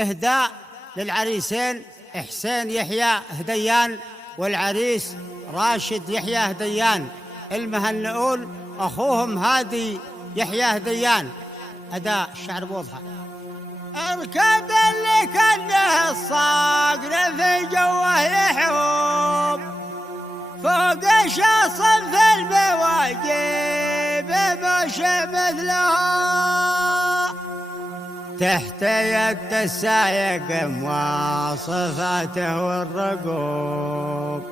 إهداء للعريسين حسين يحيى هديان والعريس راشد يحيى هديان، المهنئون أخوهم هادي يحيى هديان. أداء الشعر بوضحة. اركب اللي كانه الصقر في جوه يحوم، فوق شاصم في البواجيب ماشي مثلها، تحت يد السايق مواصفاته والرقوب،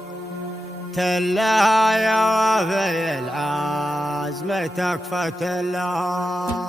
تلها يا وافي العزم تكفى تلها.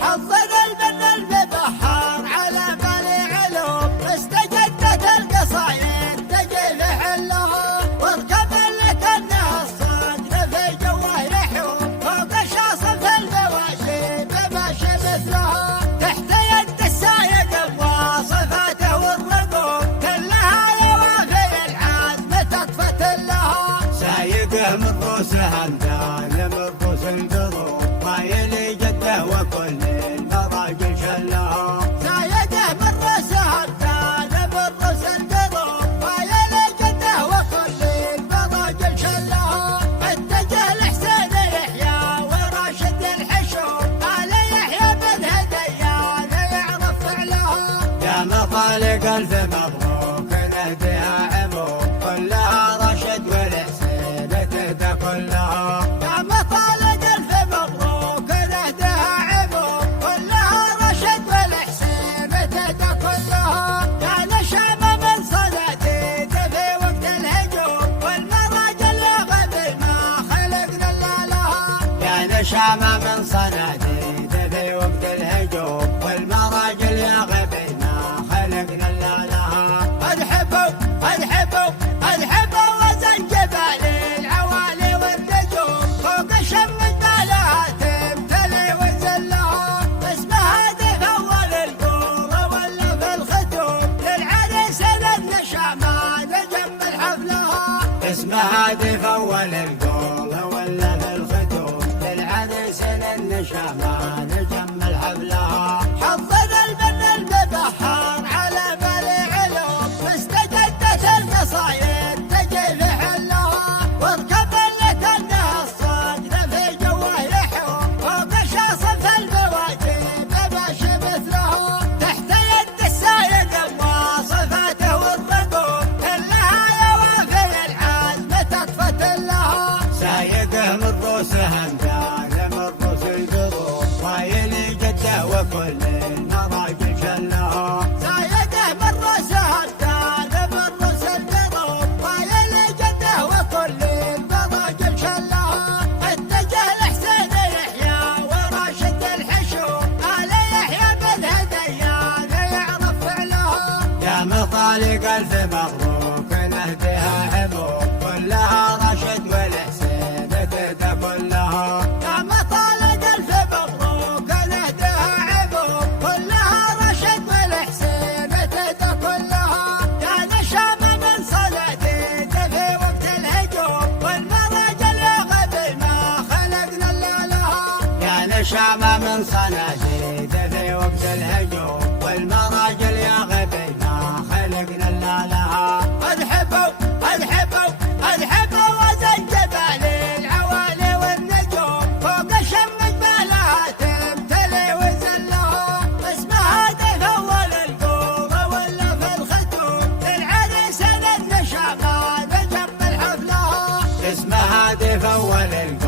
حظنا البن البحار على مالي علوم، استجدت القصايد تجي لحلها، واركب اللي كانه الصقر في جوه يحوم، فوق شاصم في البواشيب ماشي مثلها، تحت يد السايق مواصفاته والرقوب، كلها يوافي العزم تطفى تلها. سايقه من روس همدان من روس القضوب، ما يلي جده وكل المراجل شلها. سايقه من روس همدان من روس القضوب، ما يلي جده وكل المراجل شلها، اتجه لحسين يحيى وراشد الحشوم، قال يحيى بن هديان يعرف فعلها. يا مطالق الف مبروك نهديها عموم، كلها راشد والحسين تهدى كلها. يا مطالق الف مبروك نهديها عموم، كلها راشد والحسين تهدى كلها. يا نشامة من صناديد في وقت الهجوم، والمراجل يا غبي ما خلقنا الا لها. يا نشامة من صناديد في وقت الهجوم، والمراجل يا غبي ما خلقنا الا لها. اذهبوا اذهبوا اذهبوا وزن جبال العوالي والنجوم، فوق شم الدلها تمتلي وزلها، اسمها هدف اول القوره ولا في الختوم، للعريس النشامه نجمل حفلها. اسمها هدف اول القوره ولا في الختوم، للعريس النشامه نجمل حفلها. حظنا البن البحار على مالي علوم، استجدت القصايد تجي لحلها، واركب اللي كانه الصقر في جوه يحوم، فوق شاصم في البواجيب ماشي مثلها، تحت يد السايق مواصفاته والرقوب، كلها يوافي العزم تطفى تلها. سايقه من روس همدان من روس القضوب، ما يلي جده وكل المراجل شلها. سايقه من روس همدان من روس القضوب، ما يلي جده وكل المراجل شلها، اتجه لحسين يحيى وراشد الحشوم، قال يحيى بن هديان يعرف فعلها. يا مطالق الف مبروك نهديها عموم، كلها راشد والحسين تهدى كلها. يا مطالق الف مبروك نهديها عموم، كلها راشد والحسين تهدى كلها. يا نشامة من صناديد في وقت الهجوم، والمراجل يا غبي ما خلقنا الا لها. يا نشامة من صناديد في وقت الهجوم، والمراجل يا غبي ما خلقنا الا لها. اذهبوا اذهبوا اذهبوا وزن جبال العوالي والنجوم، فوق شم جبالها تمتلي وزلها، اسمها هدف اول القوره ولا في الختوم، للعريس النشامه نجمل حفلها. اسمها هدف اول القوره